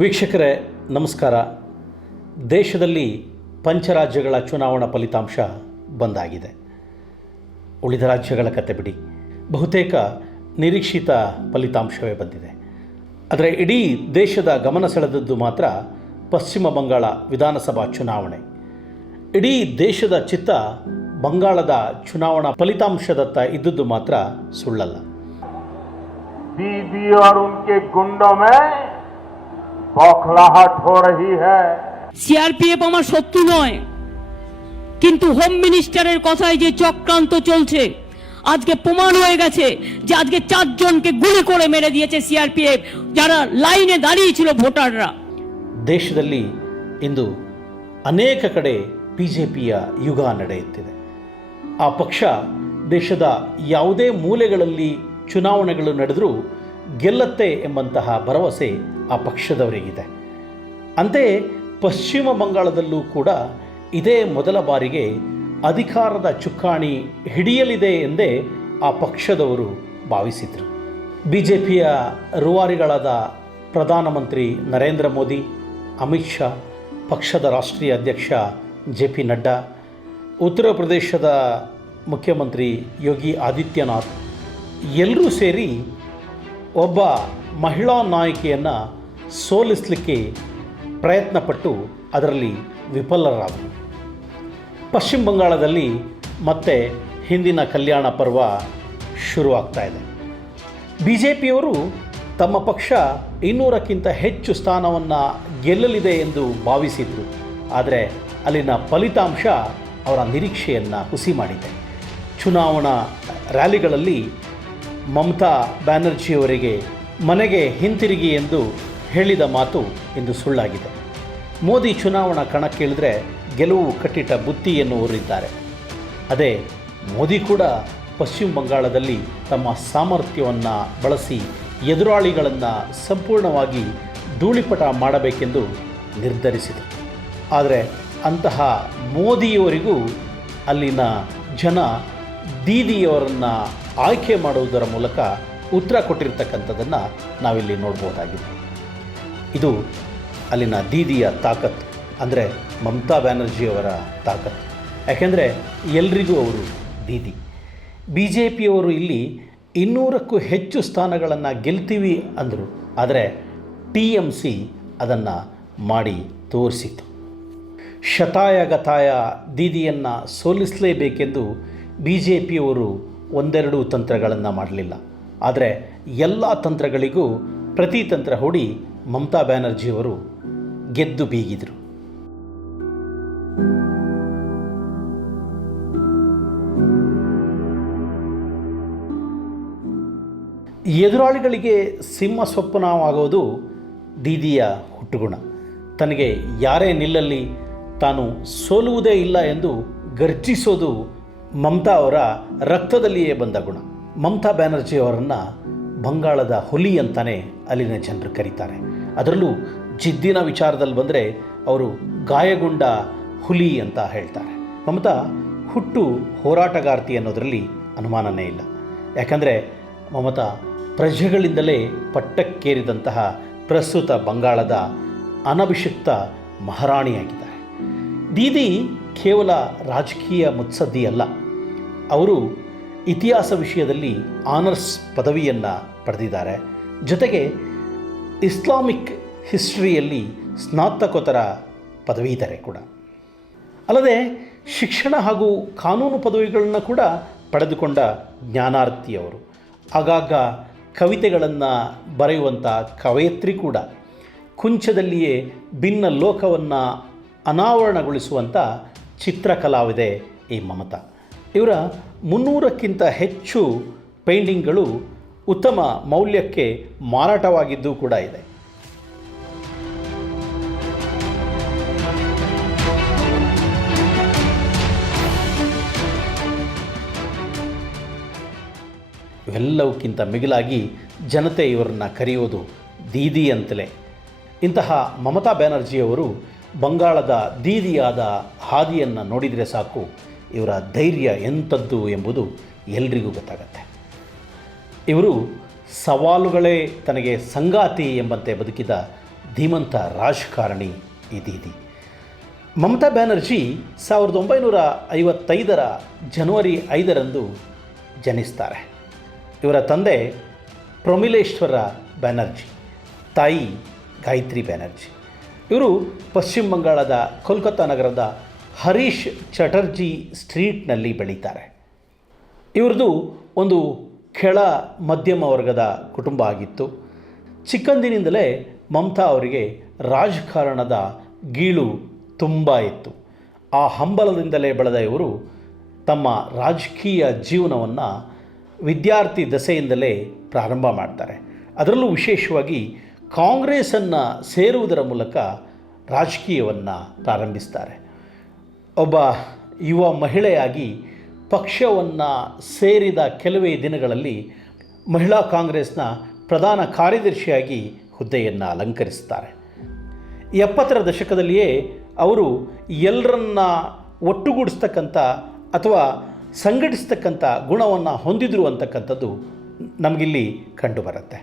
ವೀಕ್ಷಕರೇ ನಮಸ್ಕಾರ. ದೇಶದಲ್ಲಿ ಪಂಚರಾಜ್ಯಗಳ ಚುನಾವಣಾ ಫಲಿತಾಂಶ ಬಂದಾಗಿದೆ. ಉಳಿದ ರಾಜ್ಯಗಳ ಕತೆ ಬಿಡಿ, ಬಹುತೇಕ ನಿರೀಕ್ಷಿತ ಫಲಿತಾಂಶವೇ ಬಂದಿದೆ. ಆದರೆ ಇಡೀ ದೇಶದ ಗಮನ ಸೆಳೆದದ್ದು ಮಾತ್ರ ಪಶ್ಚಿಮ ಬಂಗಾಳ ವಿಧಾನಸಭಾ ಚುನಾವಣೆ. ಇಡೀ ದೇಶದ ಚಿತ್ತ ಬಂಗಾಳದ ಚುನಾವಣಾ ಫಲಿತಾಂಶದತ್ತ ಇದ್ದದ್ದು ಮಾತ್ರ ಸುಳ್ಳಲ್ಲ. दीदी और उनके गुंडों में बौखलाहट हो रही है। সিআরপিএফ আমার শত্রু নয়, কিন্তু হোম মিনিস্টারের কথায় যে চক্রান্ত চলছে আজকে প্রমাণ হয়ে গেছে যে আজকে 4 জনকে গুলি করে মেরে দিয়েছে সিআরপিএফ, যারা লাইনে দাঁড়িয়ে ছিল ভোটাররা। ದೇಶದಲ್ಲಿ ಇಂದು ಅನೇಕ ಕಡೆ ಬಿಜೆಪಿಯ ಯುಗ ನಡೆಯುತ್ತಿದೆ. ಆ ಪಕ್ಷ ದೇಶದ ಯಾವುದೇ ಮೂಲೆಗಳಲ್ಲಿ ಚುನಾವಣೆಗಳು ನಡೆದರೂ ಗೆಲ್ಲತ್ತೆ ಎಂಬಂತಹ ಭರವಸೆ ಆ ಪಕ್ಷದವರಿಗಿದೆ. ಅಂತೆಯೇ ಪಶ್ಚಿಮ ಬಂಗಾಳದಲ್ಲೂ ಕೂಡ ಇದೇ ಮೊದಲ ಬಾರಿಗೆ ಅಧಿಕಾರದ ಚುಕ್ಕಾಣಿ ಹಿಡಿಯಲಿದೆ ಎಂದೇ ಆ ಪಕ್ಷದವರು ಭಾವಿಸಿದರು. ಬಿಜೆಪಿಯ ರೂವಾರಿಗಳಾದ ಪ್ರಧಾನಮಂತ್ರಿ ನರೇಂದ್ರ ಮೋದಿ, ಅಮಿತ್ ಶಾ, ಪಕ್ಷದ ರಾಷ್ಟ್ರೀಯ ಅಧ್ಯಕ್ಷ ಜೆ ಪಿ ನಡ್ಡಾ, ಉತ್ತರ ಪ್ರದೇಶದ ಮುಖ್ಯಮಂತ್ರಿ ಯೋಗಿ ಆದಿತ್ಯನಾಥ್ ಎಲ್ಲರೂ ಸೇರಿ ಒಬ್ಬ ಮಹಿಳಾ ನಾಯಕಿಯನ್ನು ಸೋಲಿಸಲಿಕ್ಕೆ ಪ್ರಯತ್ನಪಟ್ಟು ಅದರಲ್ಲಿ ವಿಫಲರಾದರು. ಪಶ್ಚಿಮ ಬಂಗಾಳದಲ್ಲಿ ಮತ್ತೆ ಹಿಂದಿನ ಕಲ್ಯಾಣ ಪರ್ವ ಶುರುವಾಗ್ತಾ ಇದೆ. ಬಿ ಜೆ ಪಿಯವರು ತಮ್ಮ ಪಕ್ಷ 200ಕ್ಕಿಂತ ಹೆಚ್ಚು ಸ್ಥಾನವನ್ನು ಗೆಲ್ಲಲಿದೆ ಎಂದು ಭಾವಿಸಿದರು. ಆದರೆ ಅಲ್ಲಿನ ಫಲಿತಾಂಶ ಅವರ ನಿರೀಕ್ಷೆಯನ್ನು ಹುಸಿ ಮಾಡಿದೆ. ಚುನಾವಣಾ ರ್ಯಾಲಿಗಳಲ್ಲಿ ಮಮತಾ ಬ್ಯಾನರ್ಜಿಯವರಿಗೆ ಮನೆಗೆ ಹಿಂತಿರುಗಿ ಎಂದು ಹೇಳಿದ ಮಾತು ಇಂದು ಸುಳ್ಳಾಗಿದೆ. ಮೋದಿ ಚುನಾವಣಾ ಕಣಕ್ಕಿಳಿದ್ರೆ ಗೆಲುವು ಕಟ್ಟಿಟ್ಟ ಬುತ್ತಿಯನ್ನು ಊರಿದ್ದಾರೆ. ಅದೇ ಮೋದಿ ಕೂಡ ಪಶ್ಚಿಮ ಬಂಗಾಳದಲ್ಲಿ ತಮ್ಮ ಸಾಮರ್ಥ್ಯವನ್ನು ಬಳಸಿ ಎದುರಾಳಿಗಳನ್ನು ಸಂಪೂರ್ಣವಾಗಿ ಧೂಳಿಪಟ ಮಾಡಬೇಕೆಂದು ನಿರ್ಧರಿಸಿದರು. ಆದರೆ ಅಂತಹ ಮೋದಿಯವರಿಗೂ ಅಲ್ಲಿನ ಜನ ದೀದಿಯವರನ್ನು ಆಯ್ಕೆ ಮಾಡುವುದರ ಮೂಲಕ ಉತ್ತರ ಕೊಟ್ಟಿರ್ತಕ್ಕಂಥದ್ದನ್ನು ನಾವಿಲ್ಲಿ ನೋಡ್ಬೋದಾಗಿದೆ. ಇದು ಅಲ್ಲಿನ ದೀದಿಯ ತಾಕತ್ತು, ಅಂದರೆ ಮಮತಾ ಬ್ಯಾನರ್ಜಿಯವರ ತಾಕತ್ತು. ಯಾಕೆಂದರೆ ಎಲ್ರಿಗೂ ಅವರು ದೀದಿ. ಬಿ ಜೆ ಪಿಯವರು ಇಲ್ಲಿ 200ಕ್ಕೂ ಹೆಚ್ಚು ಸ್ಥಾನಗಳನ್ನು ಗೆಲ್ತೀವಿ ಅಂದರು. ಆದರೆ ಟಿ ಎಮ್ ಸಿ ಅದನ್ನು ಮಾಡಿ ತೋರಿಸಿತು. ಶತಾಯಗತಾಯ ದೀದಿಯನ್ನು ಸೋಲಿಸಲೇಬೇಕೆಂದು ಬಿ ಜೆ ಪಿಯವರು ಒಂದೆರಡು ತಂತ್ರಗಳನ್ನು ಮಾಡಲಿಲ್ಲ. ಆದರೆ ಎಲ್ಲ ತಂತ್ರಗಳಿಗೂ ಪ್ರತಿತಂತ್ರ ಹೂಡಿ ಮಮತಾ ಬ್ಯಾನರ್ಜಿಯವರು ಗೆದ್ದು ಬೀಗಿದರು. ಎದುರಾಳಿಗಳಿಗೆ ಸಿಂಹ ಸ್ವಪ್ನವಾಗೋದು ದೀದಿಯ ಹುಟ್ಟುಗುಣ. ತನಗೆ ಯಾರೇ ನಿಲ್ಲಲ್ಲಿ ತಾನು ಸೋಲುವುದೇ ಇಲ್ಲ ಎಂದು ಗರ್ಜಿಸೋದು ಮಮತಾ ಅವರ ರಕ್ತದಲ್ಲಿಯೇ ಬಂದ ಗುಣ. ಮಮತಾ ಬ್ಯಾನರ್ಜಿಯವರನ್ನು ಬಂಗಾಳದ ಹುಲಿ ಅಂತಲೇ ಅಲ್ಲಿನ ಜನರು ಕರೀತಾರೆ. ಅದರಲ್ಲೂ ಜಿದ್ದಿನ ವಿಚಾರದಲ್ಲಿ ಬಂದರೆ ಅವರು ಗಾಯಗೊಂಡ ಹುಲಿ ಅಂತ ಹೇಳ್ತಾರೆ. ಮಮತಾ ಹುಟ್ಟು ಹೋರಾಟಗಾರ್ತಿ ಅನ್ನೋದರಲ್ಲಿ ಅನುಮಾನನೇ ಇಲ್ಲ. ಯಾಕಂದರೆ ಮಮತಾ ಪ್ರಜೆಗಳಿಂದಲೇ ಪಟ್ಟಕ್ಕೇರಿದಂತಹ ಪ್ರಸ್ತುತ ಬಂಗಾಳದ ಅನಭಿಷಿಕ್ತ ಮಹಾರಾಣಿಯಾಗಿದ್ದಾರೆ. ದೀದಿ ಕೇವಲ ರಾಜಕೀಯ ಮುತ್ಸದ್ದಿಯಲ್ಲ, ಅವರು ಇತಿಹಾಸ ವಿಷಯದಲ್ಲಿ ಆನರ್ಸ್ ಪದವಿಯನ್ನು ಪಡೆದಿದ್ದಾರೆ. ಜೊತೆಗೆ ಇಸ್ಲಾಮಿಕ್ ಹಿಸ್ಟ್ರಿಯಲ್ಲಿ ಸ್ನಾತಕೋತ್ತರ ಪದವೀಧರೆ ಕೂಡ. ಅಲ್ಲದೆ ಶಿಕ್ಷಣ ಹಾಗೂ ಕಾನೂನು ಪದವಿಗಳನ್ನು ಕೂಡ ಪಡೆದುಕೊಂಡ ಜ್ಞಾನಾರ್ಥಿಯವರು. ಆಗಾಗ ಕವಿತೆಗಳನ್ನು ಬರೆಯುವಂಥ ಕವಯತ್ರಿ ಕೂಡ. ಕುಂಚದಲ್ಲಿಯೇ ಭಿನ್ನ ಲೋಕವನ್ನು ಅನಾವರಣಗೊಳಿಸುವಂಥ ಚಿತ್ರಕಲಾವಿದೆ ಈ ಮಮತಾ. ಇವರ 300ಕ್ಕಿಂತ ಹೆಚ್ಚು ಪೇಂಟಿಂಗ್ಗಳು ಉತ್ತಮ ಮೌಲ್ಯಕ್ಕೆ ಮಾರಾಟವಾಗಿದ್ದೂ ಕೂಡ ಇದೆ. ಇವೆಲ್ಲವಕ್ಕಿಂತ ಮಿಗಿಲಾಗಿ ಜನತೆ ಇವರನ್ನು ಕರೆಯೋದು ದೀದಿ ಅಂತಲೇ. ಇಂತಹ ಮಮತಾ ಬ್ಯಾನರ್ಜಿಯವರು ಬಂಗಾಳದ ದೀದಿಯಾದ ಹಾದಿಯನ್ನು ನೋಡಿದರೆ ಸಾಕು, ಇವರ ಧೈರ್ಯ ಎಂಥದ್ದು ಎಂಬುದು ಎಲ್ರಿಗೂ ಗೊತ್ತಾಗತ್ತೆ. ಇವರು ಸವಾಲುಗಳೇ ತನಗೆ ಸಂಗಾತಿ ಎಂಬಂತೆ ಬದುಕಿದ ಧೀಮಂತ ರಾಜಕಾರಣಿ ಈ ದೀದಿ. ಮಮತಾ ಬ್ಯಾನರ್ಜಿ 1955 ಜನವರಿ 5 ಜನಿಸ್ತಾರೆ. ಇವರ ತಂದೆ ಪ್ರಮಿಲೇಶ್ವರ ಬ್ಯಾನರ್ಜಿ, ತಾಯಿ ಗಾಯತ್ರಿ ಬ್ಯಾನರ್ಜಿ. ಇವರು ಪಶ್ಚಿಮ ಬಂಗಾಳದ ಕೋಲ್ಕತ್ತಾ ನಗರದ ಹರೀಶ್ ಚಟರ್ಜಿ ಸ್ಟ್ರೀಟ್ನಲ್ಲಿ ಬೆಳೀತಾರೆ. ಇವ್ರದ್ದು ಒಂದು ಕೆಳ ಮಧ್ಯಮ ವರ್ಗದ ಕುಟುಂಬ ಆಗಿತ್ತು. ಚಿಕ್ಕಂದಿನಿಂದಲೇ ಮಮತಾ ಅವರಿಗೆ ರಾಜಕಾರಣದ ಗೀಳು ತುಂಬ ಇತ್ತು. ಆ ಹಂಬಲದಿಂದಲೇ ಬೆಳೆದ ಇವರು ತಮ್ಮ ರಾಜಕೀಯ ಜೀವನವನ್ನು ವಿದ್ಯಾರ್ಥಿ ದಶೆಯಿಂದಲೇ ಪ್ರಾರಂಭ ಮಾಡ್ತಾರೆ. ಅದರಲ್ಲೂ ವಿಶೇಷವಾಗಿ ಕಾಂಗ್ರೆಸ್ಸನ್ನು ಸೇರುವುದರ ಮೂಲಕ ರಾಜಕೀಯವನ್ನು ಪ್ರಾರಂಭಿಸ್ತಾರೆ. ಒಬ್ಬ ಯುವ ಮಹಿಳೆಯಾಗಿ ಪಕ್ಷವನ್ನು ಸೇರಿದ ಕೆಲವೇ ದಿನಗಳಲ್ಲಿ ಮಹಿಳಾ ಕಾಂಗ್ರೆಸ್ನ ಪ್ರಧಾನ ಕಾರ್ಯದರ್ಶಿಯಾಗಿ ಹುದ್ದೆಯನ್ನು ಅಲಂಕರಿಸ್ತಾರೆ. 70ರ ದಶಕದಲ್ಲಿಯೇ ಅವರು ಎಲ್ಲರನ್ನ ಒಟ್ಟುಗೂಡಿಸ್ತಕ್ಕಂಥ ಅಥವಾ ಸಂಘಟಿಸ್ತಕ್ಕಂಥ ಗುಣವನ್ನು ಹೊಂದಿದ್ರು ಅಂತಕ್ಕಂಥದ್ದು ನಮಗಿಲ್ಲಿ ಕಂಡುಬರುತ್ತೆ.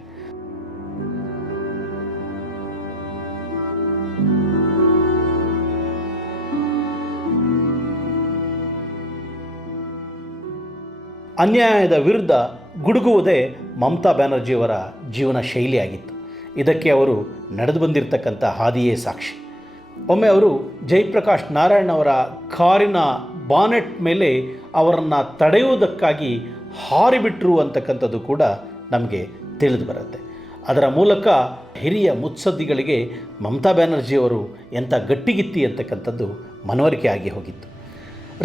ಅನ್ಯಾಯದ ವಿರುದ್ಧ ಗುಡುಗುವುದೇ ಮಮತಾ ಬ್ಯಾನರ್ಜಿಯವರ ಜೀವನ ಶೈಲಿಯಾಗಿತ್ತು. ಇದಕ್ಕೆ ಅವರು ನಡೆದು ಬಂದಿರತಕ್ಕಂಥ ಹಾದಿಯೇ ಸಾಕ್ಷಿ. ಒಮ್ಮೆ ಅವರು ಜಯಪ್ರಕಾಶ್ ನಾರಾಯಣ್ ಅವರ ಕಾರಿನ ಬಾನೆಟ್ ಮೇಲೆ ಅವರನ್ನು ತಡೆಯುವುದಕ್ಕಾಗಿ ಹಾರಿಬಿಟ್ರು ಅಂತಕ್ಕಂಥದ್ದು ಕೂಡ ನಮಗೆ ತಿಳಿದು ಬರುತ್ತೆ. ಅದರ ಮೂಲಕ ಹಿರಿಯ ಮುತ್ಸದ್ದಿಗಳಿಗೆ ಮಮತಾ ಬ್ಯಾನರ್ಜಿಯವರು ಎಂಥ ಗಟ್ಟಿಗಿತ್ತಿ ಅಂತಕ್ಕಂಥದ್ದು ಮನವರಿಕೆ ಆಗಿ ಹೋಗಿತ್ತು.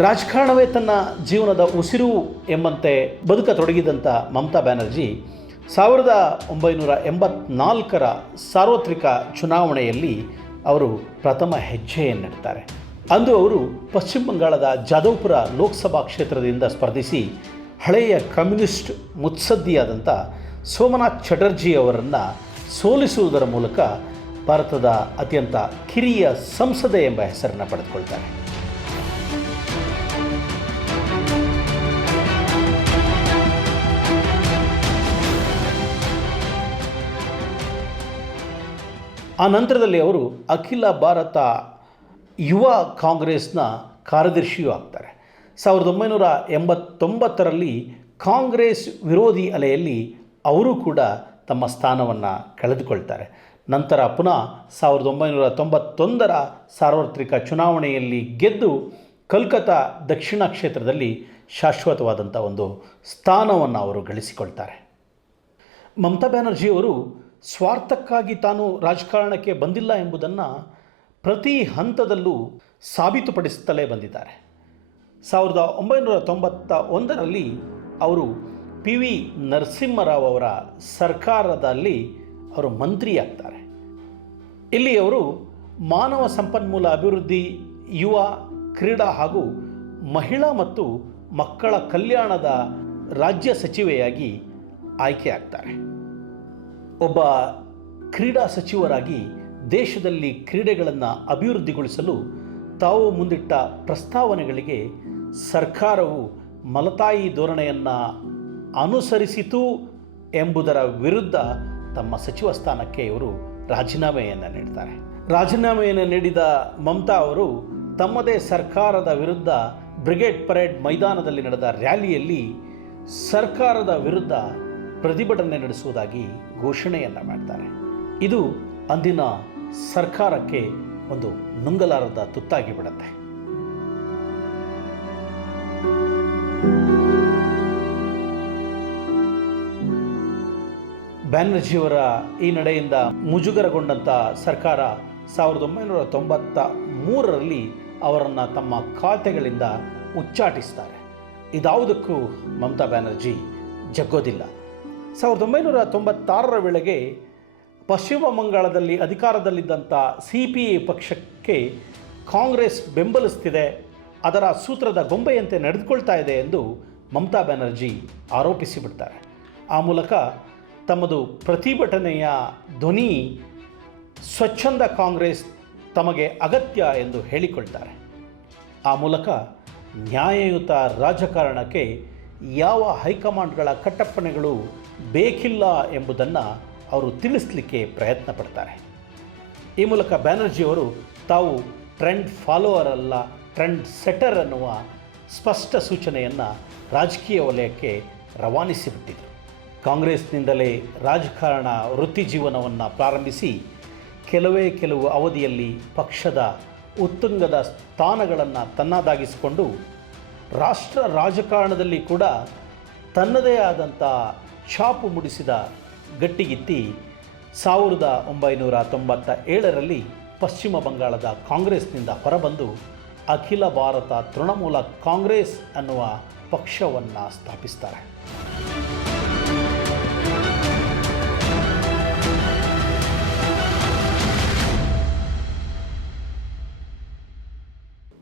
ರಾಜಕಾರಣವೇ ತನ್ನ ಜೀವನದ ಉಸಿರು ಎಂಬಂತೆ ಬದುಕತೊಡಗಿದಂಥ ಮಮತಾ ಬ್ಯಾನರ್ಜಿ 1984ರ ಸಾರ್ವತ್ರಿಕ ಚುನಾವಣೆಯಲ್ಲಿ ಅವರು ಪ್ರಥಮ ಹೆಜ್ಜೆಯನ್ನಿಡ್ತಾರೆ. ಅಂದು ಅವರು ಪಶ್ಚಿಮ ಬಂಗಾಳದ ಜಾದವ್ಪುರ ಲೋಕಸಭಾ ಕ್ಷೇತ್ರದಿಂದ ಸ್ಪರ್ಧಿಸಿ ಹಳೆಯ ಕಮ್ಯುನಿಸ್ಟ್ ಮುತ್ಸದ್ದಿಯಾದಂಥ ಸೋಮನಾಥ್ ಚಟರ್ಜಿ ಅವರನ್ನು ಸೋಲಿಸುವುದರ ಮೂಲಕ ಭಾರತದ ಅತ್ಯಂತ ಕಿರಿಯ ಸಂಸದೆ ಎಂಬ ಹೆಸರನ್ನು ಪಡೆದುಕೊಳ್ತಾರೆ. ಆ ನಂತರದಲ್ಲಿ ಅವರು ಅಖಿಲ ಭಾರತ ಯುವ ಕಾಂಗ್ರೆಸ್ನ ಕಾರ್ಯದರ್ಶಿಯೂ ಆಗ್ತಾರೆ. 1989ರಲ್ಲಿ ಕಾಂಗ್ರೆಸ್ ವಿರೋಧಿ ಅಲೆಯಲ್ಲಿ ಅವರು ಕೂಡ ತಮ್ಮ ಸ್ಥಾನವನ್ನು ಕಳೆದುಕೊಳ್ತಾರೆ. ನಂತರ ಪುನಃ 1991ರ ಸಾರ್ವತ್ರಿಕ ಚುನಾವಣೆಯಲ್ಲಿ ಗೆದ್ದು ಕೋಲ್ಕತ್ತಾ ದಕ್ಷಿಣ ಕ್ಷೇತ್ರದಲ್ಲಿ ಶಾಶ್ವತವಾದಂಥ ಒಂದು ಸ್ಥಾನವನ್ನು ಅವರು ಗಳಿಸಿಕೊಳ್ತಾರೆ. ಮಮತಾ ಬ್ಯಾನರ್ಜಿಯವರು ಸ್ವಾರ್ಥಕ್ಕಾಗಿ ತಾನು ರಾಜಕಾರಣಕ್ಕೆ ಬಂದಿಲ್ಲ ಎಂಬುದನ್ನು ಪ್ರತಿ ಹಂತದಲ್ಲೂ ಸಾಬೀತುಪಡಿಸುತ್ತಲೇ ಬಂದಿದ್ದಾರೆ. 1991ರಲ್ಲಿ ಅವರು PV ನರಸಿಂಹರಾವ್ ಅವರ ಸರ್ಕಾರದಲ್ಲಿ ಅವರು ಮಂತ್ರಿಯಾಗ್ತಾರೆ. ಇಲ್ಲಿ ಅವರು ಮಾನವ ಸಂಪನ್ಮೂಲ ಅಭಿವೃದ್ಧಿ, ಯುವ, ಕ್ರೀಡಾ ಹಾಗೂ ಮಹಿಳಾ ಮತ್ತು ಮಕ್ಕಳ ಕಲ್ಯಾಣದ ರಾಜ್ಯ ಸಚಿವೆಯಾಗಿ ಆಯ್ಕೆಯಾಗ್ತಾರೆ. ಒಬ್ಬ ಕ್ರೀಡಾ ಸಚಿವರಾಗಿ ದೇಶದಲ್ಲಿ ಕ್ರೀಡೆಗಳನ್ನು ಅಭಿವೃದ್ಧಿಗೊಳಿಸಲು ತಾವು ಮುಂದಿಟ್ಟ ಪ್ರಸ್ತಾವನೆಗಳಿಗೆ ಸರ್ಕಾರವು ಮಲತಾಯಿ ಧೋರಣೆಯನ್ನು ಅನುಸರಿಸಿತು ಎಂಬುದರ ವಿರುದ್ಧ ತಮ್ಮ ಸಚಿವ ಸ್ಥಾನಕ್ಕೆ ಇವರು ರಾಜೀನಾಮೆಯನ್ನು ನೀಡ್ತಾರೆ. ರಾಜೀನಾಮೆಯನ್ನು ನೀಡಿದ ಮಮತಾ ಅವರು ತಮ್ಮದೇ ಸರ್ಕಾರದ ವಿರುದ್ಧ ಬ್ರಿಗೇಡ್ ಪರೇಡ್ ಮೈದಾನದಲ್ಲಿ ನಡೆದ ರ್ಯಾಲಿಯಲ್ಲಿ ಸರ್ಕಾರದ ವಿರುದ್ಧ ಪ್ರತಿಭಟನೆ ನಡೆಸುವುದಾಗಿ ಘೋಷಣೆಯನ್ನು ಮಾಡ್ತಾರೆ. ಇದು ಅಂದಿನ ಸರ್ಕಾರಕ್ಕೆ ಒಂದು ನುಂಗಲಾರದ ತುತ್ತಾಗಿ ಬಿಡುತ್ತೆ. ಬ್ಯಾನರ್ಜಿಯವರ ಈ ನಡೆಯಿಂದ ಮುಜುಗರಗೊಂಡಂಥ ಸರ್ಕಾರ 1993ರಲ್ಲಿ ಅವರನ್ನು ತಮ್ಮ ಖಾತೆಗಳಿಂದ ಉಚ್ಚಾಟಿಸ್ತಾರೆ. ಇದಾವುದಕ್ಕೂ ಮಮತಾ ಬ್ಯಾನರ್ಜಿ ಜಗ್ಗೋದಿಲ್ಲ. 1996ರ ವೇಳೆಗೆ ಪಶ್ಚಿಮ ಬಂಗಾಳದಲ್ಲಿ ಅಧಿಕಾರದಲ್ಲಿದ್ದಂಥ CPI ಪಕ್ಷಕ್ಕೆ ಕಾಂಗ್ರೆಸ್ ಬೆಂಬಲಿಸ್ತಿದೆ, ಅದರ ಸೂತ್ರದ ಗೊಂಬೆಯಂತೆ ನಡೆದುಕೊಳ್ತಾ ಇದೆ ಎಂದು ಮಮತಾ ಬ್ಯಾನರ್ಜಿ ಆರೋಪಿಸಿಬಿಡ್ತಾರೆ. ಆ ಮೂಲಕ ತಮ್ಮದು ಪ್ರತಿಭಟನೆಯ ಧ್ವನಿ ಸ್ವಚ್ಛಂದ ಕಾಂಗ್ರೆಸ್ ತಮಗೆ ಅಗತ್ಯ ಎಂದು ಹೇಳಿಕೊಳ್ತಾರೆ. ಆ ಮೂಲಕ ನ್ಯಾಯಯುತ ರಾಜಕಾರಣಕ್ಕೆ ಯಾವ ಹೈಕಮಾಂಡ್ಗಳ ಕಟ್ಟಪ್ಪಣೆಗಳು ಬೇಕಿಲ್ಲ ಎಂಬುದನ್ನು ಅವರು ತಿಳಿಸಲಿಕ್ಕೆ ಪ್ರಯತ್ನ ಪಡ್ತಾರೆ. ಈ ಮೂಲಕ ಬ್ಯಾನರ್ಜಿಯವರು ತಾವು ಟ್ರೆಂಡ್ ಫಾಲೋವರ್ ಅಲ್ಲ, ಟ್ರೆಂಡ್ ಸೆಟರ್ ಅನ್ನುವ ಸ್ಪಷ್ಟ ಸೂಚನೆಯನ್ನು ರಾಜಕೀಯ ವಲಯಕ್ಕೆ ರವಾನಿಸಿಬಿಟ್ಟಿದರು. ಕಾಂಗ್ರೆಸ್ನಿಂದಲೇ ರಾಜಕಾರಣ ವೃತ್ತಿ ಜೀವನವನ್ನು ಪ್ರಾರಂಭಿಸಿ ಕೆಲವು ಅವಧಿಯಲ್ಲಿ ಪಕ್ಷದ ಉತ್ತುಂಗದ ಸ್ಥಾನಗಳನ್ನು ತನ್ನದಾಗಿಸಿಕೊಂಡು ರಾಷ್ಟ್ರ ರಾಜಕಾರಣದಲ್ಲಿ ಕೂಡ ತನ್ನದೇ ಆದಂಥ ಛಾಪು ಮೂಡಿಸಿದ ಗಟ್ಟಿಗಿತ್ತಿ 1997ರಲ್ಲಿ ಪಶ್ಚಿಮ ಬಂಗಾಳದ ಕಾಂಗ್ರೆಸ್ನಿಂದ ಹೊರಬಂದು ಅಖಿಲ ಭಾರತ ತೃಣಮೂಲ ಕಾಂಗ್ರೆಸ್ ಅನ್ನುವ ಪಕ್ಷವನ್ನು ಸ್ಥಾಪಿಸ್ತಾರೆ.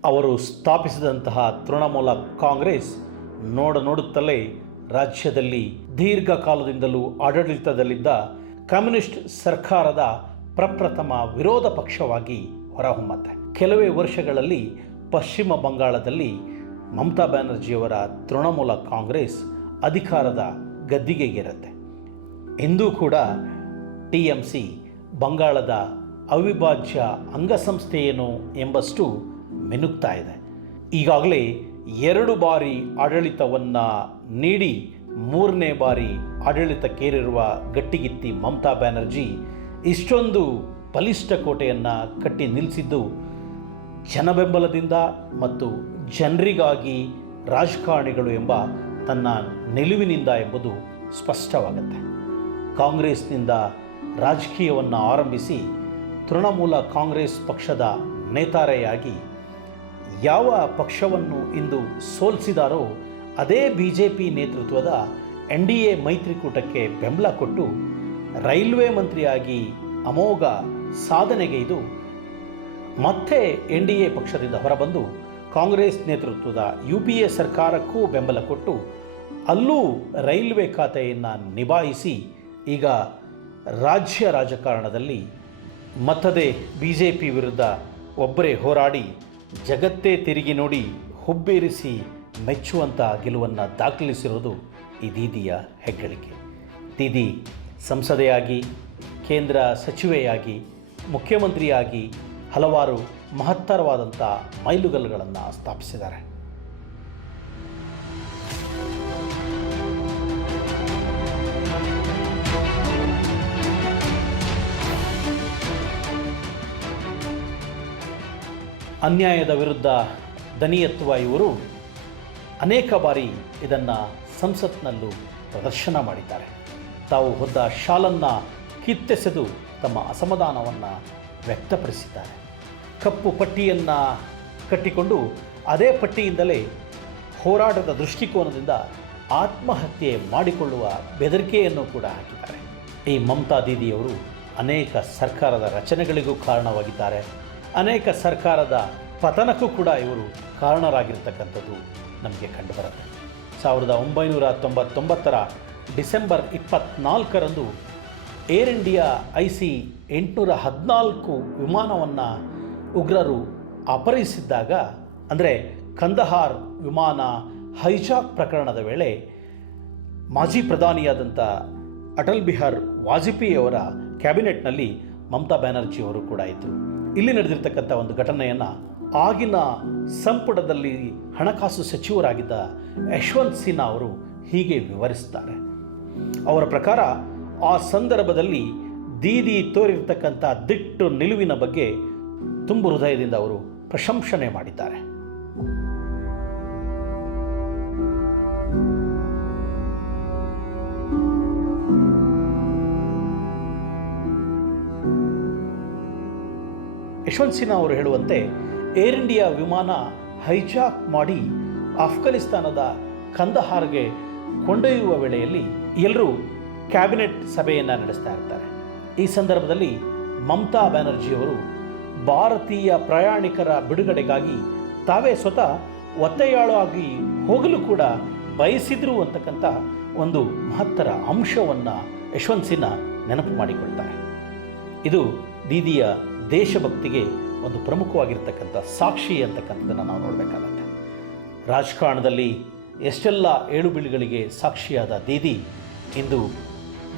ಅವರು ಸ್ಥಾಪಿಸಿದಂತಹ ತೃಣಮೂಲ ಕಾಂಗ್ರೆಸ್ ನೋಡುತ್ತಲೇ ರಾಜ್ಯದಲ್ಲಿ ದೀರ್ಘಕಾಲದಿಂದಲೂ ಆಡಳಿತದಲ್ಲಿದ್ದ ಕಮ್ಯುನಿಸ್ಟ್ ಸರ್ಕಾರದ ಪ್ರಪ್ರಥಮ ವಿರೋಧ ಪಕ್ಷವಾಗಿ ಹೊರಹೊಮ್ಮುತ್ತೆ. ಕೆಲವೇ ವರ್ಷಗಳಲ್ಲಿ ಪಶ್ಚಿಮ ಬಂಗಾಳದಲ್ಲಿ ಮಮತಾ ಬ್ಯಾನರ್ಜಿಯವರ ತೃಣಮೂಲ ಕಾಂಗ್ರೆಸ್ ಅಧಿಕಾರದ ಗದ್ದಿಗೆಗೇರುತ್ತೆ. ಇಂದೂ ಕೂಡ TMC ಬಂಗಾಳದ ಅವಿಭಾಜ್ಯ ಅಂಗಸಂಸ್ಥೆಯೇನೋ ಎಂಬಷ್ಟು ಮಿನುಗ್ತಾ ಇದೆ. ಈಗಾಗಲೇ 2 ಬಾರಿ ಆಡಳಿತವನ್ನು ನೀಡಿ 3ನೇ ಬಾರಿ ಆಡಳಿತಕ್ಕೇರಿರುವ ಗಟ್ಟಿಗಿತ್ತಿ ಮಮತಾ ಬ್ಯಾನರ್ಜಿ ಇಷ್ಟೊಂದು ಬಲಿಷ್ಠ ಕೋಟೆಯನ್ನು ಕಟ್ಟಿ ನಿಲ್ಲಿಸಿದ್ದು ಜನಬೆಂಬಲದಿಂದ ಮತ್ತು ಜನರಿಗಾಗಿ ರಾಜಕಾರಣಿಗಳು ಎಂಬ ತನ್ನ ನಿಲುವಿನಿಂದ ಎಂಬುದು ಸ್ಪಷ್ಟವಾಗುತ್ತೆ. ಕಾಂಗ್ರೆಸ್ನಿಂದ ರಾಜಕೀಯವನ್ನು ಆರಂಭಿಸಿ ತೃಣಮೂಲ ಕಾಂಗ್ರೆಸ್ ಪಕ್ಷದ ನೇತಾರೆಯಾಗಿ ಯಾವ ಪಕ್ಷವನ್ನು ಇಂದು ಸೋಲಿಸಿದಾರೋ ಅದೇ BJP ನೇತೃತ್ವದ NDA ಮೈತ್ರಿಕೂಟಕ್ಕೆ ಬೆಂಬಲ ಕೊಟ್ಟು ರೈಲ್ವೆ ಮಂತ್ರಿಯಾಗಿ ಅಮೋಘ ಸಾಧನೆಗೈದು ಮತ್ತೆ NDA ಪಕ್ಷದಿಂದ ಹೊರಬಂದು ಕಾಂಗ್ರೆಸ್ ನೇತೃತ್ವದ UPA ಸರ್ಕಾರಕ್ಕೂ ಬೆಂಬಲ ಕೊಟ್ಟು ಅಲ್ಲೂ ರೈಲ್ವೆ ಖಾತೆಯನ್ನು ನಿಭಾಯಿಸಿ ಈಗ ರಾಜ್ಯ ರಾಜಕಾರಣದಲ್ಲಿ ಮತ್ತದೇ BJP ವಿರುದ್ಧ ಒಬ್ಬರೇ ಹೋರಾಡಿ ಜಗತ್ತೇ ತಿರುಗಿ ನೋಡಿ ಹುಬ್ಬೇರಿಸಿ ಮೆಚ್ಚುವಂಥ ಗೆಲುವನ್ನು ದಾಖಲಿಸಿರೋದು ಈ ದೀದಿಯ ಹೆಗ್ಗಳಿಕೆ. ದೀದಿ ಸಂಸದೆಯಾಗಿ, ಕೇಂದ್ರ ಸಚಿವೆಯಾಗಿ, ಮುಖ್ಯಮಂತ್ರಿಯಾಗಿ ಹಲವಾರು ಮಹತ್ತರವಾದಂಥ ಮೈಲುಗಲ್ಲುಗಳನ್ನು ಸ್ಥಾಪಿಸಿದ್ದಾರೆ. ಅನ್ಯಾಯದ ವಿರುದ್ಧ ದನಿ ಎತ್ತುವ ಇವರು ಅನೇಕ ಬಾರಿ ಇದನ್ನು ಸಂಸತ್ನಲ್ಲೂ ಪ್ರದರ್ಶನ ಮಾಡಿದ್ದಾರೆ. ತಾವು ಹೊದ್ದ ಶಾಲನ್ನು ಕಿತ್ತೆಸೆದು ತಮ್ಮ ಅಸಮಾಧಾನವನ್ನು ವ್ಯಕ್ತಪಡಿಸಿದ್ದಾರೆ. ಕಪ್ಪು ಪಟ್ಟಿಯನ್ನು ಕಟ್ಟಿಕೊಂಡು ಅದೇ ಪಟ್ಟಿಯಿಂದಲೇ ಹೋರಾಟದ ದೃಷ್ಟಿಕೋನದಿಂದ ಆತ್ಮಹತ್ಯೆ ಮಾಡಿಕೊಳ್ಳುವ ಬೆದರಿಕೆಯನ್ನು ಕೂಡ ಹಾಕಿದ್ದಾರೆ. ಈ ಮಮತಾ ದೀದಿಯವರು ಅನೇಕ ಸರ್ಕಾರದ ರಚನೆಗಳಿಗೂ ಕಾರಣವಾಗಿದ್ದಾರೆ. ಅನೇಕ ಸರ್ಕಾರದ ಪತನಕ್ಕೂ ಕೂಡ ಇವರು ಕಾರಣರಾಗಿರ್ತಕ್ಕಂಥದ್ದು ನಮಗೆ ಕಂಡುಬರುತ್ತೆ. 1999ರ ಡಿಸೆಂಬರ್ 24ರಂದು ಏರ್ ಇಂಡಿಯಾ IC 814 ವಿಮಾನವನ್ನು ಉಗ್ರರು ಅಪಹರಿಸಿದ್ದಾಗ, ಅಂದರೆ ಕಂದಹಾರ್ ವಿಮಾನ ಹೈಜಾಕ್ ಪ್ರಕರಣದ ವೇಳೆ ಮಾಜಿ ಪ್ರಧಾನಿಯಾದಂಥ ಅಟಲ್ ಬಿಹಾರಿ ವಾಜಪೇಯಿಯವರ ಕ್ಯಾಬಿನೆಟ್ನಲ್ಲಿ ಮಮತಾ ಬ್ಯಾನರ್ಜಿಯವರು ಕೂಡ ಇದ್ದರು. ಇಲ್ಲಿ ನಡೆದಿರ್ತಕ್ಕಂಥ ಒಂದು ಘಟನೆಯನ್ನು ಆಗಿನ ಸಂಪುಟದಲ್ಲಿ ಹಣಕಾಸು ಸಚಿವರಾಗಿದ್ದ ಯಶವಂತ್ ಸಿನ್ಹಾ ಅವರು ಹೀಗೆ ವಿವರಿಸ್ತಾರೆ. ಅವರ ಪ್ರಕಾರ ಆ ಸಂದರ್ಭದಲ್ಲಿ ದೀದಿ ತೋರಿರ್ತಕ್ಕಂಥ ದಿಟ್ಟು ನಿಲುವಿನ ಬಗ್ಗೆ ತುಂಬು ಹೃದಯದಿಂದ ಅವರು ಪ್ರಶಂಸನೆ ಮಾಡಿದ್ದಾರೆ. ಯಶವಂತ್ ಸಿನ್ಹಾ ಅವರು ಹೇಳುವಂತೆ, ಏರ್ ಇಂಡಿಯಾ ವಿಮಾನ ಹೈಜಾಕ್ ಮಾಡಿ ಆಫ್ಘಾನಿಸ್ತಾನದ ಕಂದಹಾರ್ಗೆ ಕೊಂಡೊಯ್ಯುವ ವೇಳೆಯಲ್ಲಿ ಎಲ್ಲರೂ ಕ್ಯಾಬಿನೆಟ್ ಸಭೆಯನ್ನು ನಡೆಸ್ತಾ ಇರ್ತಾರೆ. ಈ ಸಂದರ್ಭದಲ್ಲಿ ಮಮತಾ ಬ್ಯಾನರ್ಜಿಯವರು ಭಾರತೀಯ ಪ್ರಯಾಣಿಕರ ಬಿಡುಗಡೆಗಾಗಿ ತಾವೇ ಸ್ವತಃ ಒತ್ತೆಯಾಳಾಗಿ ಹೋಗಲು ಕೂಡ ಬಯಸಿದ್ರು ಅಂತಕ್ಕಂಥ ಒಂದು ಮಹತ್ತರ ಅಂಶವನ್ನು ಯಶವಂತ್ ಸಿನ್ಹಾ ನೆನಪು ಮಾಡಿಕೊಳ್ತಾರೆ. ಇದು ದೀದಿಯ ದೇಶಭಕ್ತಿಗೆ ಒಂದು ಪ್ರಮುಖವಾಗಿರ್ತಕ್ಕಂಥ ಸಾಕ್ಷಿ ಅಂತಕ್ಕಂಥದ್ದನ್ನು ನಾವು ನೋಡಬೇಕಾಗತ್ತೆ. ರಾಜಕಾರಣದಲ್ಲಿ ಎಷ್ಟೆಲ್ಲ ಏಳುಬೀಳುಗಳಿಗೆ ಸಾಕ್ಷಿಯಾದ ದೀದಿ ಇಂದು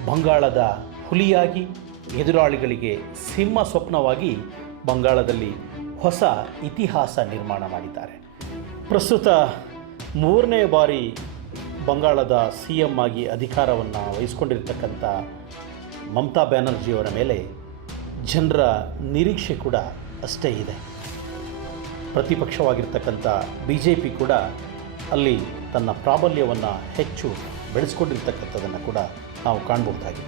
ಬಂಗಾಳದ ಹುಲಿಯಾಗಿ, ಎದುರಾಳಿಗಳಿಗೆ ಸಿಂಹ ಸ್ವಪ್ನವಾಗಿ ಬಂಗಾಳದಲ್ಲಿ ಹೊಸ ಇತಿಹಾಸ ನಿರ್ಮಾಣ ಮಾಡಿದ್ದಾರೆ. ಪ್ರಸ್ತುತ 3ನೇ ಬಾರಿ ಬಂಗಾಳದ CM ಆಗಿ ಅಧಿಕಾರವನ್ನು ವಹಿಸ್ಕೊಂಡಿರ್ತಕ್ಕಂಥ ಮಮತಾ ಬ್ಯಾನರ್ಜಿಯವರ ಮೇಲೆ ಜನರ ನಿರೀಕ್ಷೆ ಕೂಡ ಅಷ್ಟೇ ಇದೆ. ಪ್ರತಿಪಕ್ಷವಾಗಿರ್ತಕ್ಕಂಥ BJP ಕೂಡ ಅಲ್ಲಿ ತನ್ನ ಪ್ರಾಬಲ್ಯವನ್ನು ಹೆಚ್ಚು ಬೆಳೆಸ್ಕೊಂಡಿರ್ತಕ್ಕಂಥದ್ದನ್ನು ಕೂಡ ನಾವು ಕಾಣಬಹುದಾಗಿದೆ.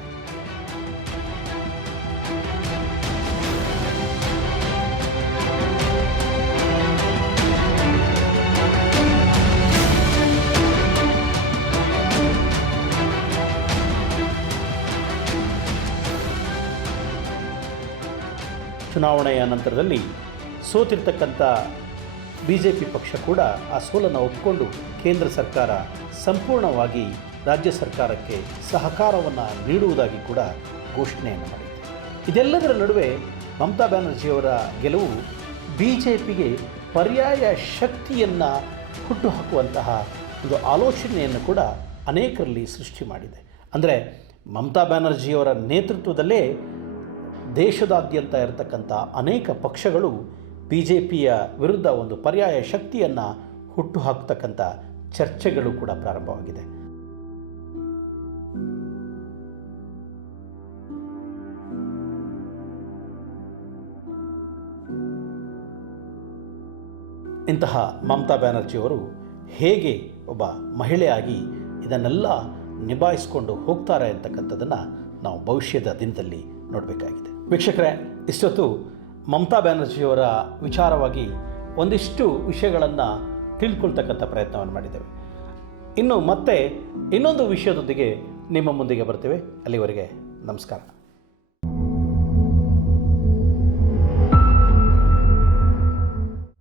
ಚುನಾವಣೆಯ ನಂತರದಲ್ಲಿ ಸೋತಿರ್ತಕ್ಕಂಥ BJP ಪಕ್ಷ ಕೂಡ ಆ ಸೋಲನ್ನು ಒಪ್ಪಿಕೊಂಡು ಕೇಂದ್ರ ಸರ್ಕಾರ ಸಂಪೂರ್ಣವಾಗಿ ರಾಜ್ಯ ಸರ್ಕಾರಕ್ಕೆ ಸಹಕಾರವನ್ನು ನೀಡುವುದಾಗಿ ಕೂಡ ಘೋಷಣೆಯನ್ನು ಮಾಡಿದೆ. ಇದೆಲ್ಲದರ ನಡುವೆ ಮಮತಾ ಬ್ಯಾನರ್ಜಿಯವರ ಗೆಲುವು BJPಗೆ ಪರ್ಯಾಯ ಶಕ್ತಿಯನ್ನು ಹುಟ್ಟುಹಾಕುವಂತಹ ಒಂದು ಆಲೋಚನೆಯನ್ನು ಕೂಡ ಅನೇಕರಲ್ಲಿ ಸೃಷ್ಟಿ ಮಾಡಿದೆ. ಅಂದರೆ ಮಮತಾ ಬ್ಯಾನರ್ಜಿಯವರ ನೇತೃತ್ವದಲ್ಲೇ ದೇಶದಾದ್ಯಂತ ಇರತಕ್ಕಂಥ ಅನೇಕ ಪಕ್ಷಗಳು BJPಯ ವಿರುದ್ಧ ಒಂದು ಪರ್ಯಾಯ ಶಕ್ತಿಯನ್ನು ಹುಟ್ಟುಹಾಕ್ತಕ್ಕಂಥ ಚರ್ಚೆಗಳು ಕೂಡ ಪ್ರಾರಂಭವಾಗಿದೆ. ಇಂತಹ ಮಮತಾ ಬ್ಯಾನರ್ಜಿಯವರು ಹೇಗೆ ಒಬ್ಬ ಮಹಿಳೆಯಾಗಿ ಇದನ್ನೆಲ್ಲ ನಿಭಾಯಿಸಿಕೊಂಡು ಹೋಗ್ತಾರೆ ಅಂತಕ್ಕಂಥದ್ದನ್ನು ನಾವು ಭವಿಷ್ಯದ ದಿನದಲ್ಲಿ ನೋಡಬೇಕಾಗಿದೆ. ವೀಕ್ಷಕರೇ, ಇಷ್ಟೊತ್ತು ಮಮತಾ ಬ್ಯಾನರ್ಜಿಯವರ ವಿಚಾರವಾಗಿ ಒಂದಿಷ್ಟು ವಿಷಯಗಳನ್ನು ತಿಳ್ಕೊಳ್ತಕ್ಕಂಥ ಪ್ರಯತ್ನವನ್ನು ಮಾಡಿದ್ದೇವೆ. ಇನ್ನು ಮತ್ತೆ ಇನ್ನೊಂದು ವಿಷಯದೊಂದಿಗೆ ನಿಮ್ಮ ಮುಂದಿಗೆ ಬರ್ತೇವೆ. ಅಲ್ಲಿವರೆಗೆ ನಮಸ್ಕಾರ.